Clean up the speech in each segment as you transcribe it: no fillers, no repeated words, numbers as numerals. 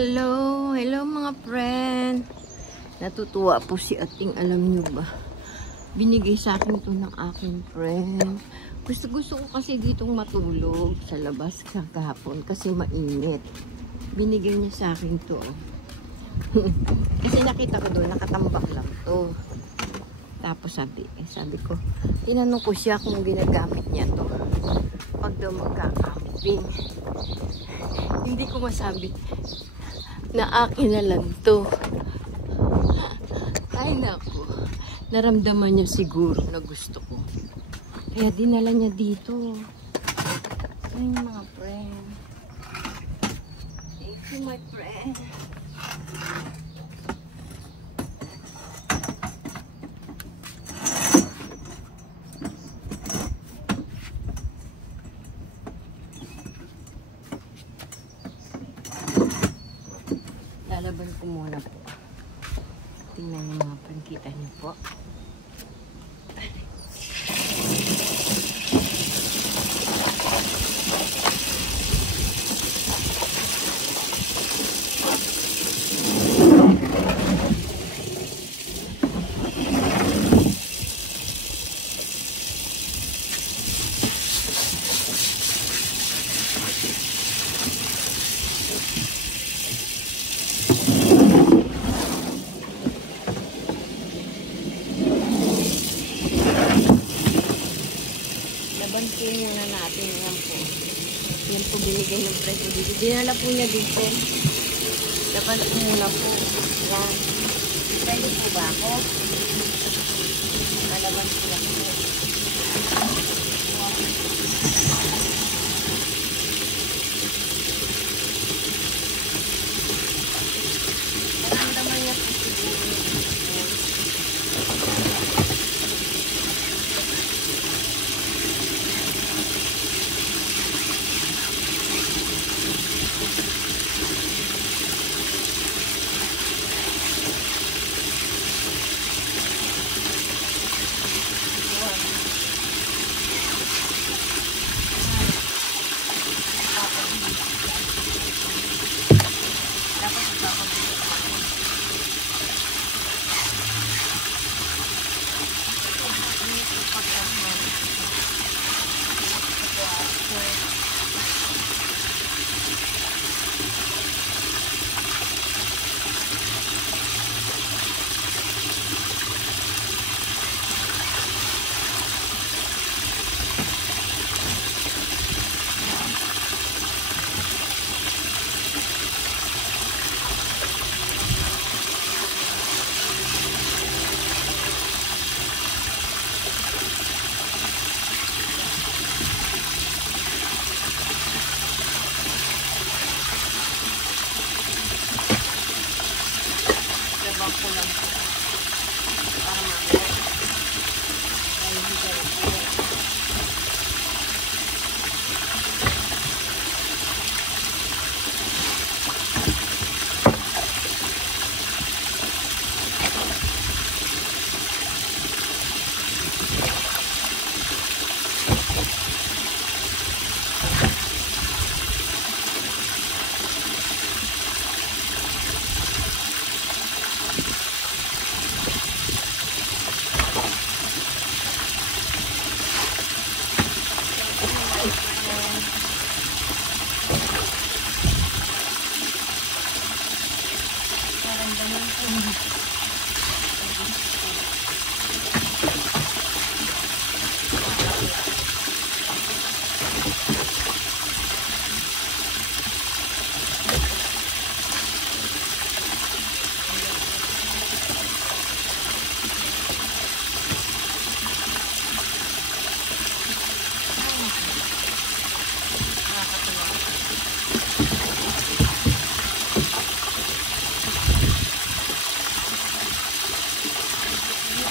Hello, hello mga friend. Natutuwa po si Ating, alam nyo ba? Binigay sa akin to ng aking friend. Gusto ko kasi ditong matulog sa labas kahapon kasi mainit. Binigay niya sa akin to. Kasi nakita ko doon, nakatambak lang to. Tapos sabi ko, tinanong ko siya kung ginagamit niya to. Pag daw magkakamping. Hindi ko masabi na akin na lang to. Ay naku, naramdaman niya siguro na gusto ko. Kaya dinala niya dito. Ay mga friend. Thank you my friend. Lalaban ko muna po. Tingnan niyo mga friend, kita niyo po. Labantin muna natin yan po. Yan po binigay ng presyo dito. Dinala po niya dito. Labantin muna po. Yan. Pwede po ba ako? Malaban po lang po. Naramdaman niya po siguro. Ko lang po para mamaya ay higay po.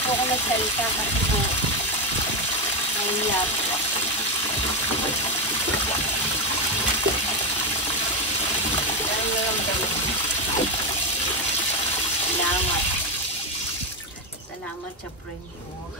Ako nagsalita kasi po nahihiya po. Salamat sa friend ko.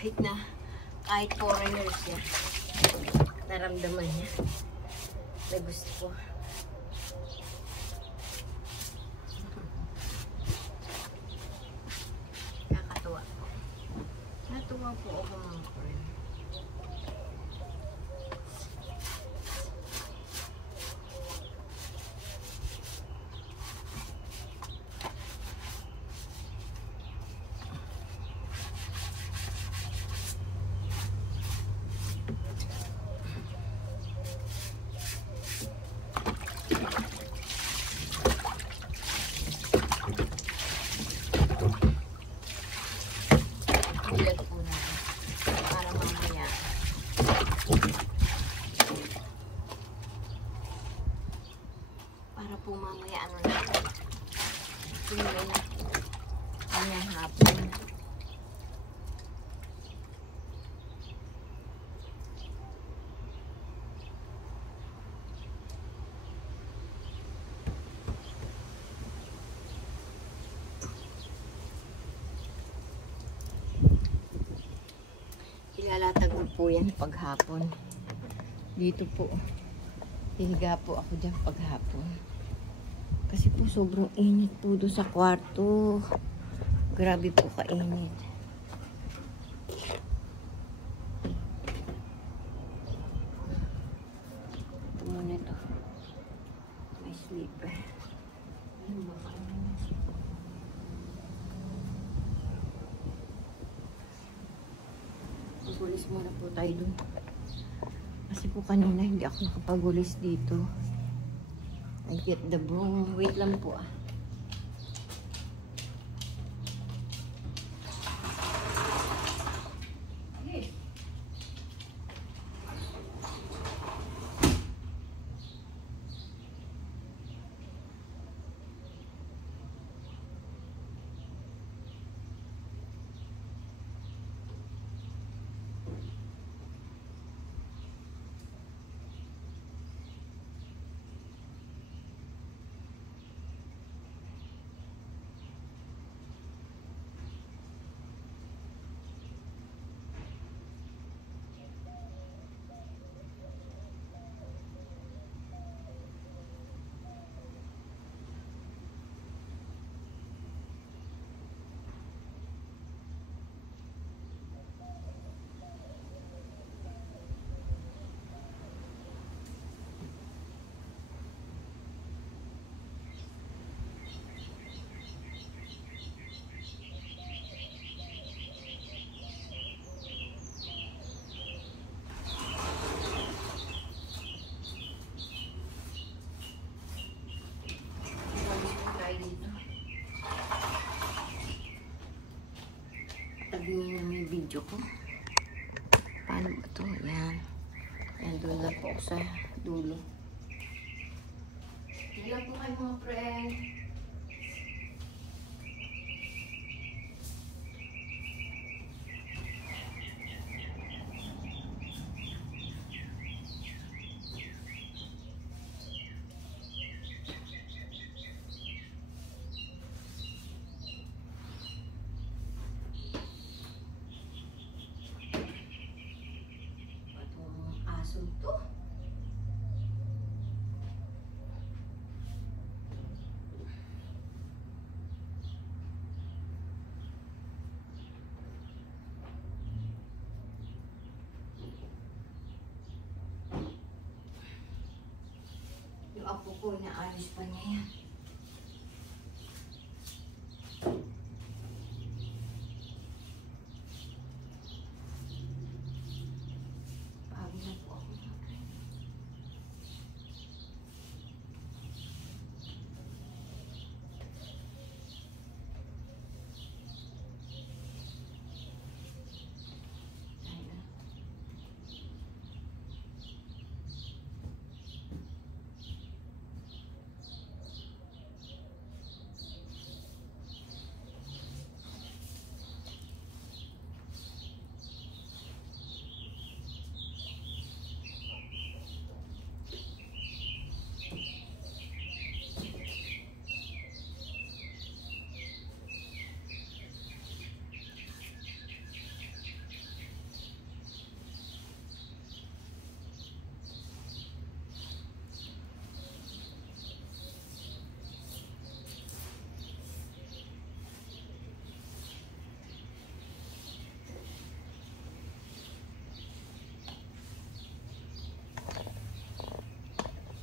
kahit foreigners yan, naramdaman niya na gusto ko. Nakakatuwa. Natuwa po ako mga friend. Para po mamaya ano na. Tingnan na. Kanyang hapon. Ilalatag ko po yan paghapon. Dito po. Hihiga po ako dyan paghapon. Kasi po sobrang init po doon sa kwarto. Grabe po kainit. Ito muna ito. May sleeper. Pagulis muna po tayo doon. Kasi po kanina hindi ako nakapagulis dito. I get the broom. Wait lang po ah. Tabi niyo yung video ko. Paano ba ito? Yan. Yan, doon lang po sa dulo. Yan lang po kayo mga friend. Ito. Yung apo ko, inaalis pa niya yan.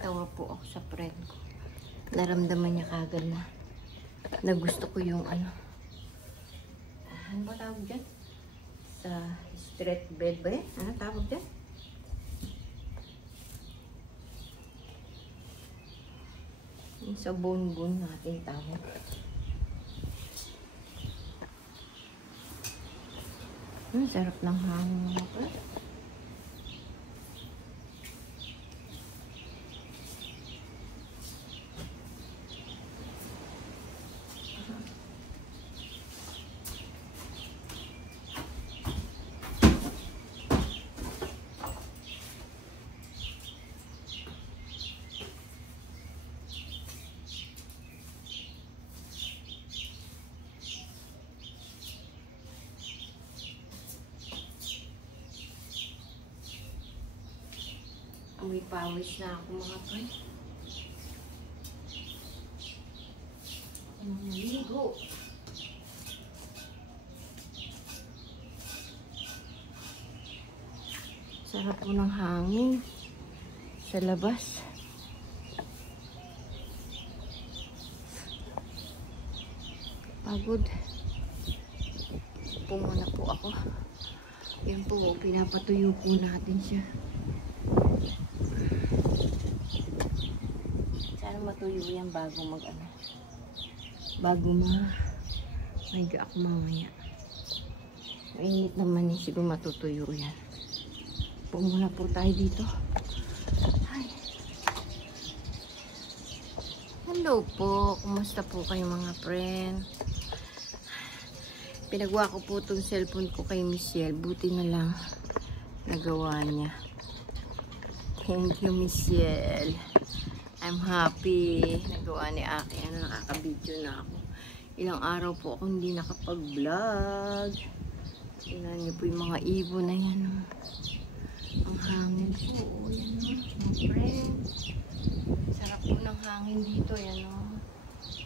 Natawa po ako sa friend ko. Naramdaman niya kagad na gusto ko yung ano ba tawag dyan? Sa straight bed ba eh? Ano tawag dyan? Yung sa bone natin tawag. Sarap ng hangin mga friend. May pawis na ako mga friend. Maligo. Sarap po ng hangin sa labas. Pagod. Po muna po ako. Yan po, pinapatuyo po natin siya. Matuyo yan bago bago maiga ako mamaya. Mainit naman yun, siguro matutuyo yan. Pumuna po tayo dito. Ay. Hello po, kumusta po kayo mga friend? Pinagawa ko po itong cellphone ko kay Michelle, buti na lang nagawa niya. Thank you Michelle. I'm happy. Nagawa ni Aki. Nakaka-video na ako. Ilang araw po ako hindi nakapag-vlog. Tingnan niyo po yung mga ibon na yan. Ang hangin po. Yan o. Mga friend. Sarap po ng hangin dito. Yan o.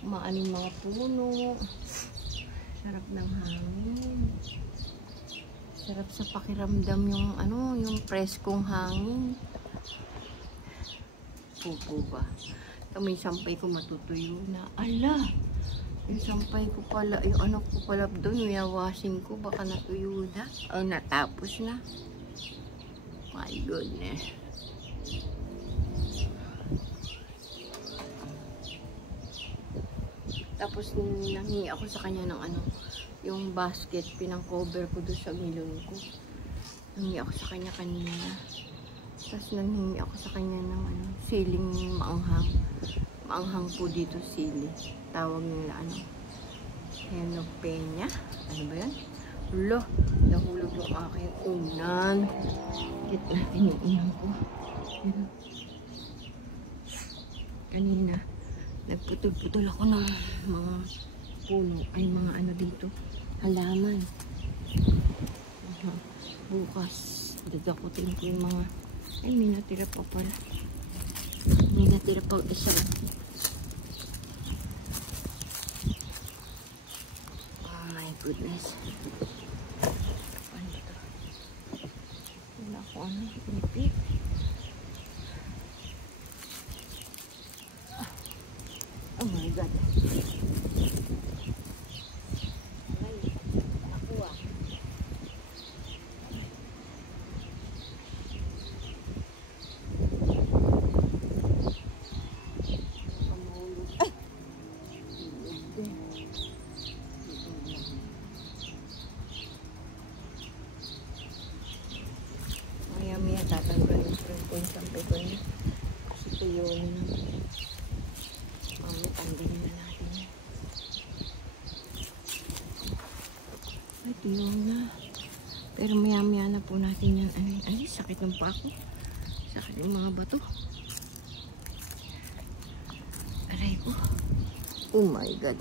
Umaaning mga puno. Sarap ng hangin. Sarap sa pakiramdam yung yung preskong hangin. Pupo ba? May sampay ko matutuyo na. Ala! Yung sampay ko pala, yung ano ko pala doon, yawasin ko, baka natuyo na. O, natapos na. My goodness. Tapos, nanghingi ako sa kanya ng yung basket, pinang-cover ko doon sa milon ko. Nanghingi ako sa kanya kanina. Tapos nanghingi ako sa kanya ng siling maanghang. Maanghang po dito sili. Tawag nila Henopenia. Ano ba yan? Hulo, nahulog yung aking unan. Kit natin yung unan ko. Kanina, nagputol-putol ako ng mga puno. Ay, mga dito. Halaman. Bukas, dadakutin ko yung mga ay, may natira pa pala. May natira pa isa. Oh my goodness. Ano ito? Wala ko pinipik. Oh my God. Ay, nakuha. Maya-maya tatanggalin ko yung sampay ko niya. Kasi ito yun tanggalin na natin yan. Ay, ito yun na. Pero maya-maya na po natin yan. Ay, sakit ng pako. Sakit ng mga bato. Aray ko. Oh my God.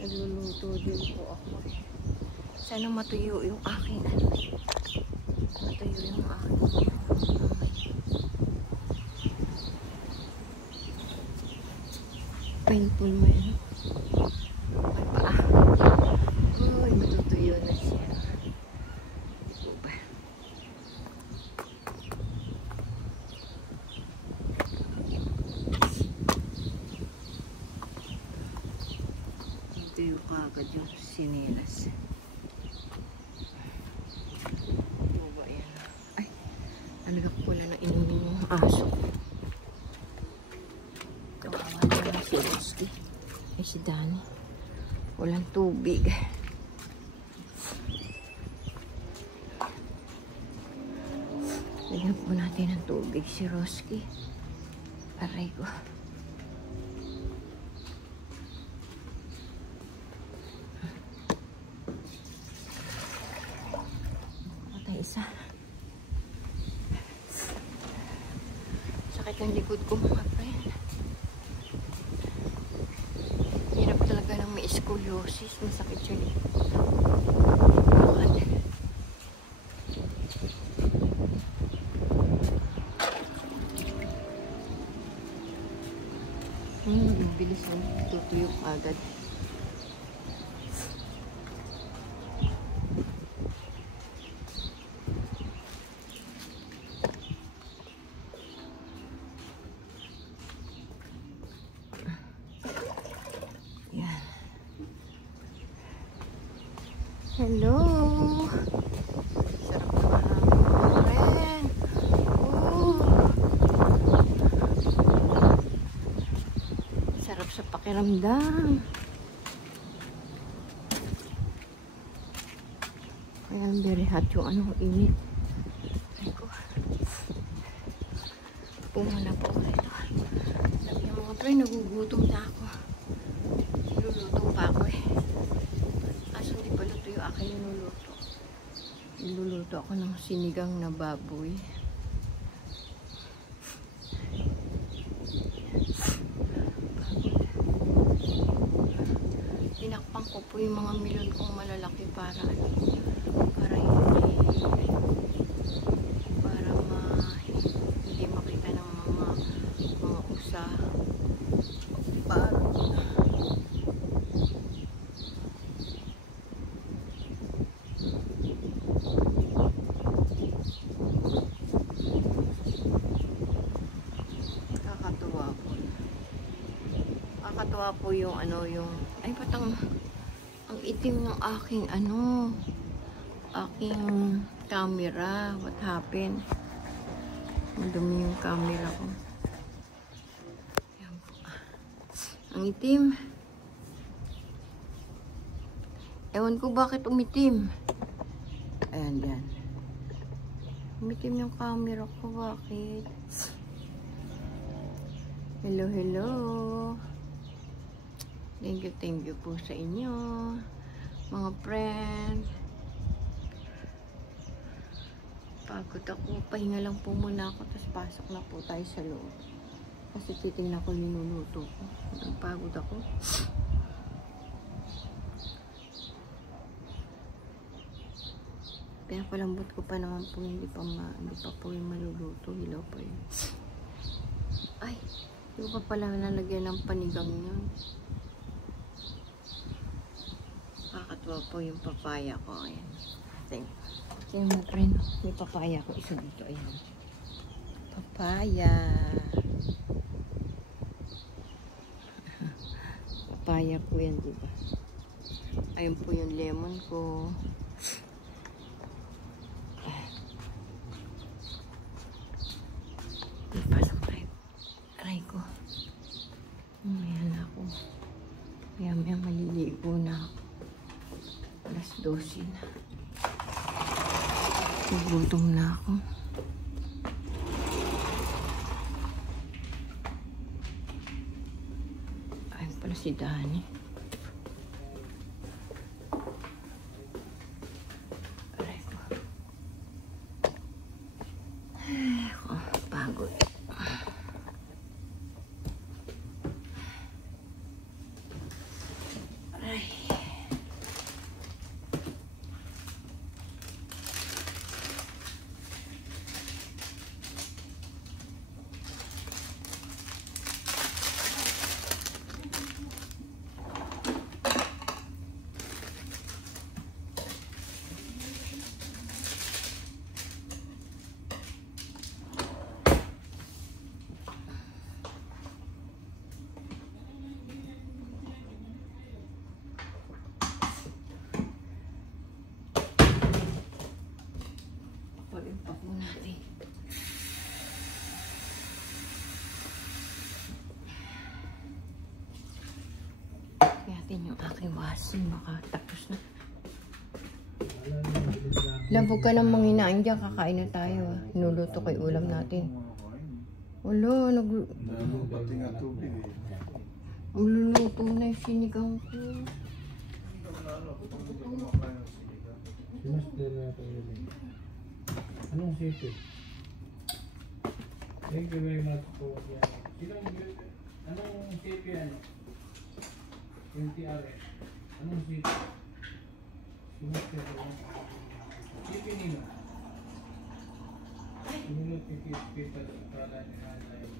Nagluluto din po ako. Sana matuyo yung aking matuyo yung aking painful mo yan. agad yung sinilas. Ano ba yan? Ay, nalagap ko na ng inumin yung aso. Kawawa naman si Rusty. Ay, si Danny. Walang tubig. Lagyan po natin ng tubig si Rusty. Aray ko. Isa. Sakit ng likod ko mga friend. Hirap talaga ng may scoliosis. Masakit siya likod. Bilis mo. Tutuyok agad. Hello! Sarap naman ang friend. Sarap sa pakiramdam. Kaya very hot yung anong init. Ay ko. Pumuna po ito. Sabi ng mga friend, nagugutom na ako. Luluto pa ako eh. Akin niluluto. Niluluto ako ng sinigang na baboy. Tinakpan ko po yung mga milon kong malalaki para hindi makita ng mga usa. Nakakatuwa po yung ay patang ang itim ng aking aking camera. What happened? Madumi yung camera ko. Ayan po. Ang itim. Ewan ko bakit umitim. Ayan, yan. Umitim yung camera ko. Bakit? Hello, hello. Thank you po sa inyo, mga friend. Pagod ako. Pahinga lang po muna ako. Tapos pasok na po tayo sa loob. Kasi titingnan ko niluluto ko. Pagod ako. Kaya palambot ko pa naman po. Hindi pa po yung maluluto. Hilaw pa yun. Ay, hindi ko pa pala nalagyan ng panigang yun. Kakatuwa po yung papaya ko. Ayan. Tingnan mo friend. May papaya ko. Isa dito. Ayan. Papaya. Papaya po yan, diba? Ayun po yung lemon ko. Pasok tayo. Aray ko. Ayan ako. Kaya may maliligo na ako. Alas 12 na. Nagutom na ako. Ayun pala si Danny. Aray ko. Ay, ako. Pagod. Aray. aking washing. Baka tapos na. Labog ka ng manginain dyan. Kakain na tayo. Nuluto kay ulam natin. Wala, Pati nga tubig eh. Luluto na yung sinigang ko. Anong sipit? Thank you very much po. Anong sipit yan? Yung TRS. Anong sipit? Sipit nila. Sinulot yung sipit at akala niya na yung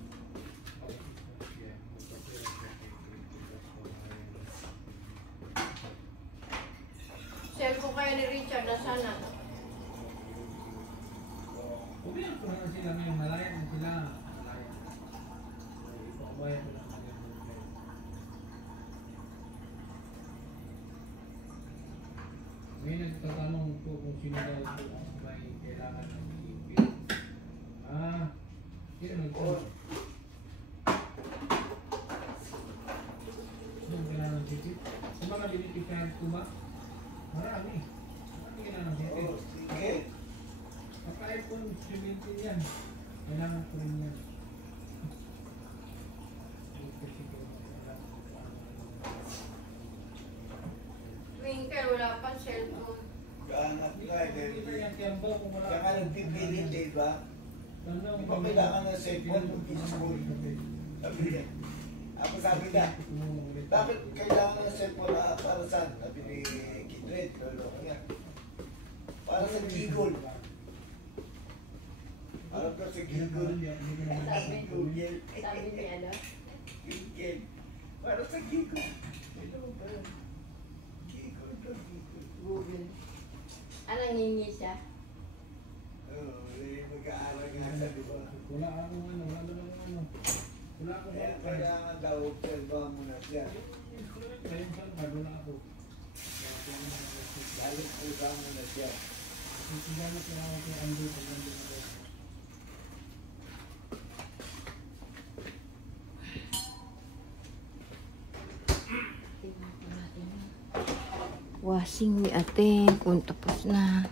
Cellphone kayo ni Richard na sana. Umiyak ko na sila ngayon. Malayan na sila. Malayan. Ipakubayan ko lang na gano'n. May nagtatanong po kung sino daw po ang may kailangan ng sipit. Sino po? Sino ang kailangan ng sipit? Sa mga binitikan ko ba? Marami. Marami kailangan ng sipit. Sige. Pagka-iPhone 17 yan. Kailangan ko rin yan. Twinkle, wala pa cellphone. Kaanap ka eh. Hindi yan tiyambo kung wala. Kaya ka nagpipilit eh ba? Di ba kailangan ng cellphone ng school? Sabi niya. Ako sabi na, bakit kailangan ng cellphone para saan? Sabi ni Kindred, lolo ko niya. Para sa Giggle. Alam ko sa Giggle. Google. Sabi ni ano? Giggle. Para sa Giggle. Hello ba? Giggle to Giggle. Google. Anong ngingi siya? Oo, mag-aaral nga sa di ba? Wala akong ano, wala akong ano. Wala akong Kaya kailangan daw obserbahan mo na siya. Ngayon saan ka, wala ako. Lalo obserbahan mo na siya. Sigana ko ako kay Ando pag nandun ako. Tingnan ko natin yun. Washing ni ate kung tapos na.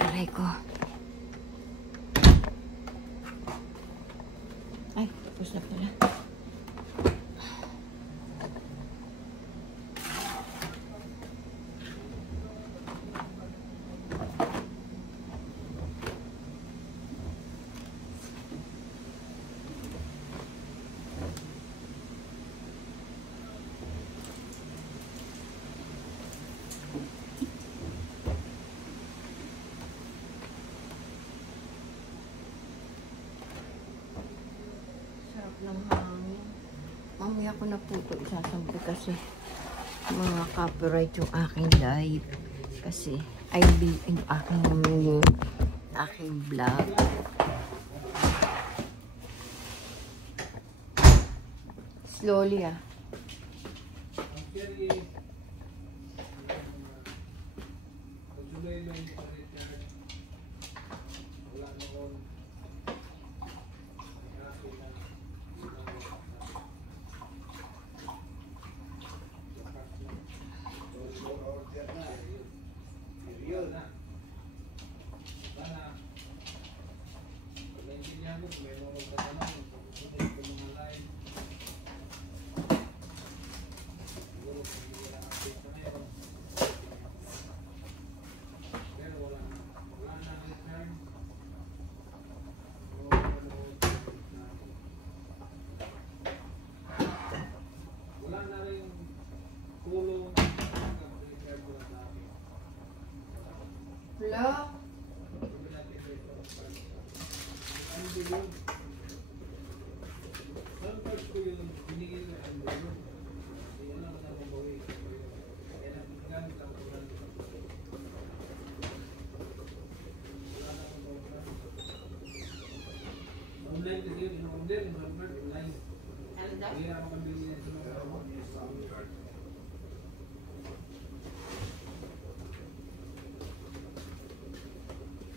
Aray ko. Ay, tapos na pala. Ng hangin. Mamaya ko na po ito isasample kasi mga copyright yung aking live. Kasi yung aking vlog. Slowly ah. Hello? Online kasi yun, in-order, online. Ano daw? Hindi ako kabili yan sa mga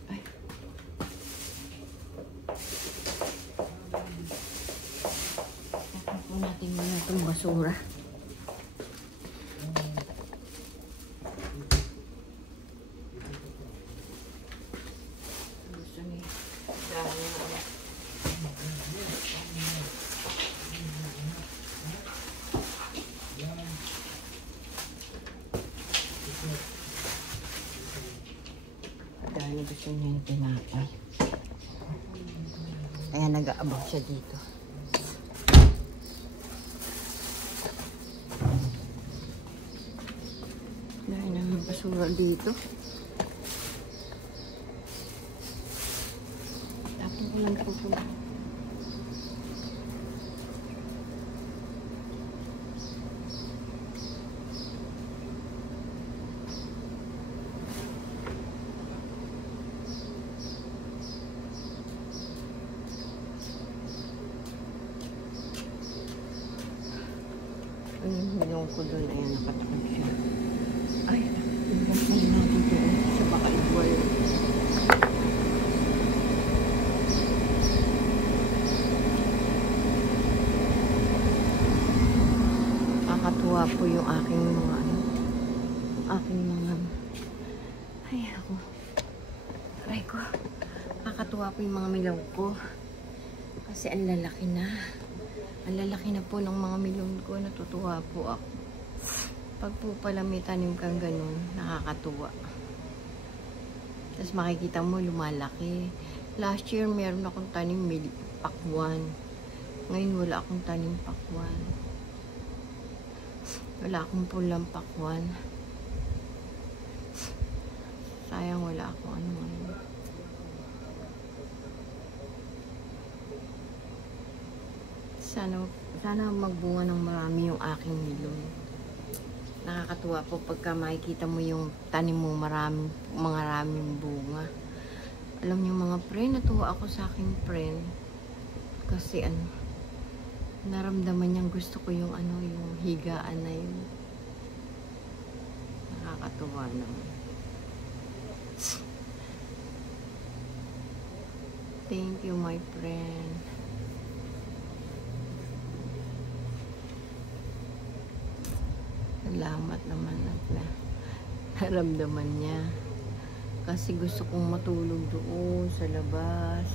Ay. Tapos po natin muna itong basura. Dahil gusto niya yung tinapay. Kaya nag-aabang siya dito. Dahil naman basura dito. Tapos ko lang po. Yung ko doon, ayan, nakatakot siya. Ay, ibang pala natin doon sa bakaibwal. Kakatuwa po yung aking mga ay ako. Aray ko. Kakatuwa po yung mga milaw ko. Kasi ang lalaki na. Ang lalaki na po ng mga milon ko. Natutuwa po ako. Pag po pala may tanim kang ganun, nakakatuwa. Tapos makikita mo, lumalaki. Last year, meron akong tanim pakwan. Ngayon, wala akong tanim pakwan. Wala akong pulang pakwan. Sayang, wala akong ano ngayon. Sana magbunga ng marami yung aking milon. Nakakatuwa po pagka makikita mo yung tanim mo maraming bunga. Alam niyo mga friend, natuwa ako sa aking friend. Kasi naramdaman niyang gusto ko yung yung higaan na yun. Nakakatuwa naman. Thank you, my friend. Salamat naman at naramdaman niya. Kasi gusto kong matulog doon sa labas.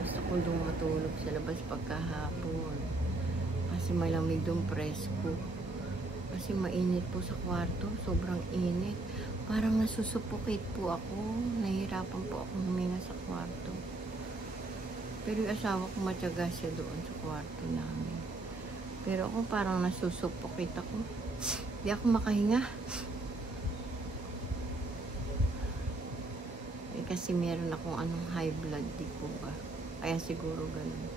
Gusto ko doon matulog sa labas pagkahapon. Kasi malamig doon, presko. Kasi mainit po sa kwarto. Sobrang init. Parang nasusuffocate po ako. Nahihirapan po akong huminga sa kwarto. Pero yung asawa ko matyaga siya doon sa kwarto namin. Pero ako parang nasusuffocate ako. Hindi ako makahinga. Kasi meron akong high blood, di po ba? Kaya siguro ganun.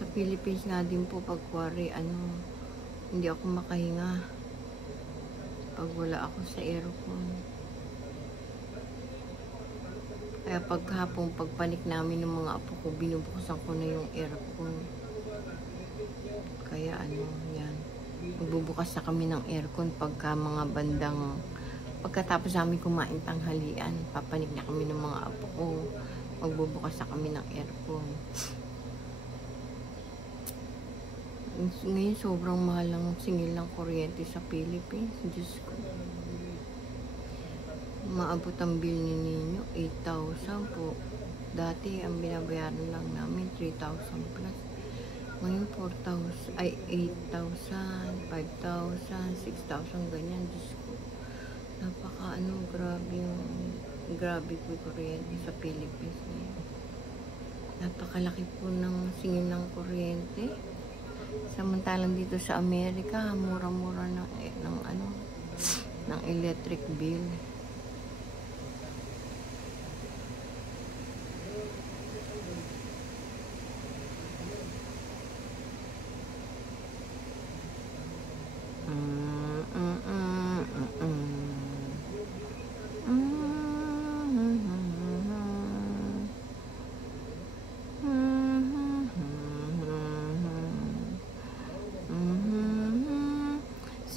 Sa Philippines nga din po pag kuwari, hindi ako makahinga. Pag wala ako sa aircon. Kaya paghapon, pagpanik namin ng mga apo ko, binubukasan ko na yung aircon. Kaya yan. Magbubukas na kami ng aircon pagka mga bandang, pagkatapos namin kumain tanghalian, papanik na kami ng mga apo ko. Magbubukas na kami ng aircon. Ngayon, sobrang mahal ang singil ng kuryente sa Philippines. Diyos ko. Maabot ang bill ni Ninyo, 8,000 po. Dati, ang binabayaran lang namin, 3,000 plus. Ngayon, 4,000, ay 8,000, 5,000, 6,000, ganyan. Diyos ko. Napaka, grabe po kuryente sa Philippines ngayon. Napakalaki po ng singil ng kuryente. Samantalang dito sa Amerika, mura-mura ng electric bill.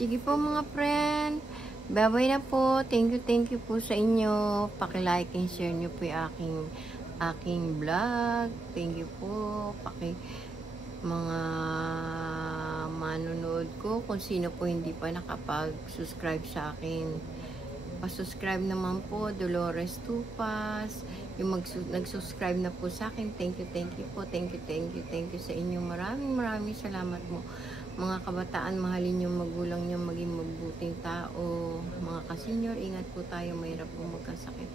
Sige po mga friend. Bye-bye na po. Thank you po sa inyo. Paki-like and share nyo po yung aking vlog. Thank you po. Mga manonood ko, kung sino po hindi pa nakapag-subscribe sa akin. Pa-subscribe naman po, Dolores Tupas. Yung nag-subscribe na po sa akin. Thank you po. Thank you sa inyo. Maraming salamat mo. Mga kabataan, mahalin yung magulang nyo, maging mabuting tao. Mga ka-senior, ingat po tayo, mahirap po magkasakit.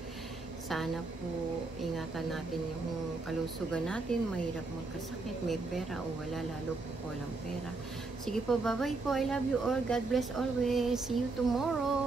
Sana po ingatan natin yung kalusugan natin, mahirap magkasakit, may pera o wala, lalo po walang pera. Sige po, bye-bye po, I love you all, God bless always, see you tomorrow.